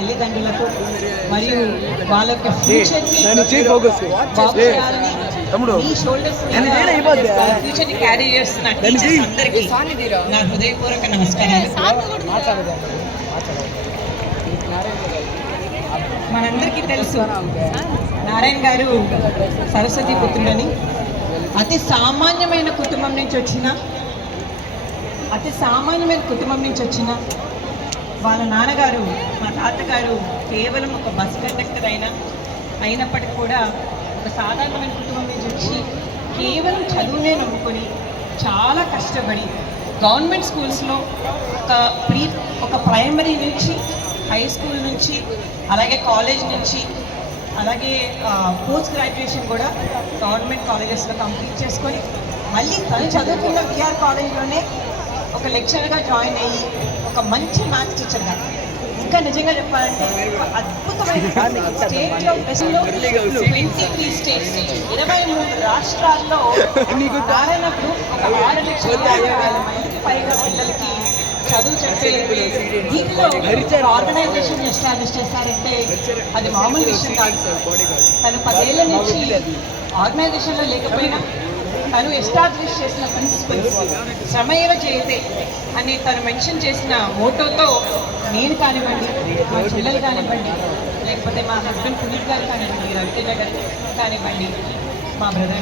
తల్లిదండ్రులకు మరియు వాళ్ళకి ఫ్యూచర్ని బాగు చేయాలని ఈ షోల్డర్స్ ఫ్యూచర్ని క్యారీ చేస్తున్న టీచర్స్ అందరికీ నా హృదయపూర్వక నమస్కారాలు. మనందరికీ తెలుసు నారాయణ గారు సరస్వతి పుత్రుడని. అతి సామాన్యమైన కుటుంబం నుంచి వచ్చిన వాళ్ళ నాన్నగారు మా తాతగారు కేవలం ఒక బస్ కండక్టర్ అయినప్పటికీ కూడా ఒక సాధారణమైన కుటుంబం నుంచి వచ్చి కేవలం చదువునే నమ్ముకొని చాలా కష్టపడి గవర్నమెంట్ స్కూల్స్లో ఒక ప్రైమరీ నుంచి హై స్కూల్ నుంచి అలాగే కాలేజ్ నుంచి అలాగే పోస్ట్ గ్రాడ్యుయేషన్ కూడా గవర్నమెంట్ కాలేజెస్లో కంప్లీట్ చేసుకొని మళ్ళీ తను చదువుకున్న విఆర్ కాలేజ్లోనే ఒక లెక్చరర్గా జాయిన్ అయ్యి ఒక మంచి మ్యాథ్స్ టీచర్గా, ఇంకా నిజంగా చెప్పాలంటే ఒక అద్భుతమైన స్టేట్లో 23 స్టేట్స్ 23 రాష్ట్రాల్లో నారాయణప్పుడు ఒక 6,50,000 మందికి పైగా పిల్లలకి చదువు చెప్పే దీంట్లో ఆర్గనైజేషన్ ఎస్టాబ్లిష్ చేస్తారంటే అది మామూలు విషయం కాదు. తను 10 ఏళ్ళ నుంచి ఆర్గనైజేషన్లో లేకపోయినా తను ఎస్టాబ్లిష్ చేసిన ప్రిన్సిపల్స్ శ్రమయేవ జయతే అని తను మెన్షన్ చేసిన మోటోతో నేను కానివ్వండి, మా చెల్లెలు కానివ్వండి, లేకపోతే మా హస్బెండ్ పునీత్ గారు కానివ్వండి, రవితేజ గారు కానివ్వండి, మా బ్రదర్